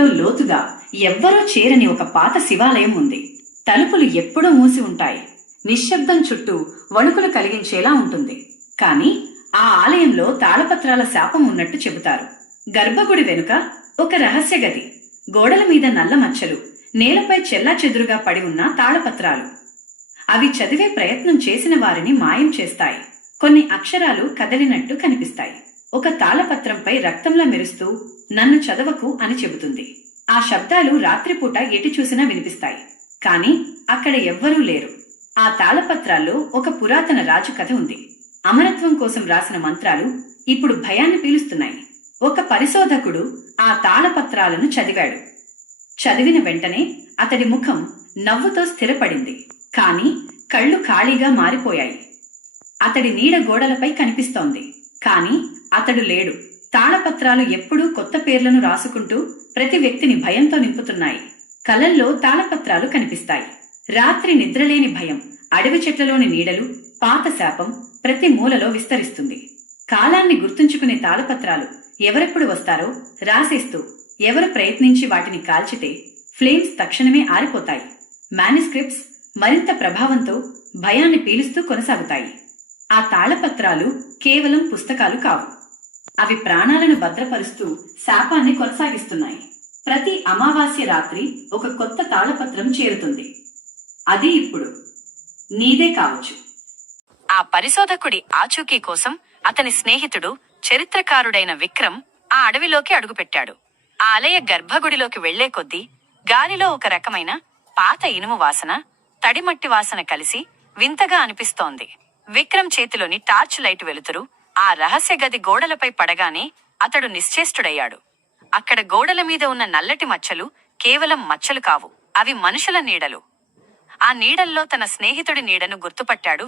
అడవిలో లోతుగా ఎవ్వరూ చేరని ఒక పాత శివాలయం ఉంది. తలుపులు ఎప్పుడూ మూసి ఉంటాయి. నిశ్శబ్దం చుట్టూ వణుకులు కలిగించేలా ఉంటుంది. కాని ఆ ఆలయంలో తాళపత్రాల శాపం ఉన్నట్టు చెబుతారు. గర్భగుడి వెనుక ఒక రహస్య గది. గోడల మీద నల్ల మచ్చలు, నేలపై చెల్లాచెదురుగా పడి ఉన్న తాళపత్రాలు. అవి చదివే ప్రయత్నం చేసిన వారిని మాయం చేస్తాయి. కొన్ని అక్షరాలు కదలినట్టు కనిపిస్తాయి. ఒక తాళపత్రంపై రక్తంలా మెరుస్తూ నన్ను చదవకు అని చెబుతుంది. ఆ శబ్దాలు రాత్రిపూట ఎటు చూసినా వినిపిస్తాయి. కాని అక్కడ ఎవ్వరూ లేరు. ఆ తాళపత్రాల్లో ఒక పురాతన రాజు కథ ఉంది. అమరత్వం కోసం రాసిన మంత్రాలు ఇప్పుడు భయాన్ని పీలుస్తున్నాయి. ఒక పరిశోధకుడు ఆ తాళపత్రాలను చదివాడు. చదివిన వెంటనే అతడి ముఖం నవ్వుతో స్థిరపడింది. కాని కళ్ళు ఖాళీగా మారిపోయాయి. అతడి నీడ గోడలపై కనిపిస్తోంది. కాని అతడు లేడు. తాళపత్రాలు ఎప్పుడూ కొత్త పేర్లను రాసుకుంటూ ప్రతి వ్యక్తిని భయంతో నింపుతున్నాయి. కలల్లో తాళపత్రాలు కనిపిస్తాయి. రాత్రి నిద్రలేని భయం, అడవి చెట్లలోని నీడలు, పాత శాపం ప్రతి మూలలో విస్తరిస్తుంది. కాలాన్ని గుర్తుంచుకునే తాళపత్రాలు ఎవరెప్పుడు వస్తారో రాసేస్తూ ఎవరు ప్రయత్నించి వాటిని కాల్చితే ఫ్లేమ్స్ తక్షణమే ఆరిపోతాయి. మాన్యుస్క్రిప్ట్స్ మరింత ప్రభావంతో భయాన్ని పీలుస్తూ కొనసాగుతాయి. ఆ తాళపత్రాలు కేవలం పుస్తకాలు కావు. అవి ప్రాణాలను భద్రపరుస్తూ శాపాన్ని కొనసాగిస్తున్నాయి. ప్రతి అమావాస్య రాత్రి ఒక కొత్త తాళపత్రం చేరుతుంది. అది ఇప్పుడు నీదే కావచ్చు. ఆ పరిశోధకుడి ఆచూకీ కోసం అతని స్నేహితుడు చరిత్రకారుడైన విక్రమ్ ఆ అడవిలోకి అడుగుపెట్టాడు. ఆ ఆలయ గర్భగుడిలోకి వెళ్లే కొద్దీ గాలిలో ఒక రకమైన పాత ఇనుము వాసన, తడిమట్టి వాసన కలిసి వింతగా అనిపిస్తోంది. విక్రమ్ చేతిలోని టార్చ్ లైట్ వెలుతురు ఆ రహస్య గది గోడలపై పడగానే అతడు నిశ్చేష్టుడయ్యాడు. అక్కడ గోడల మీద ఉన్న నల్లటి మచ్చలు కేవలం మచ్చలు కావు, అవి మనుషుల నీడలు. ఆ నీడల్లో తన స్నేహితుడి నీడను గుర్తుపట్టాడు.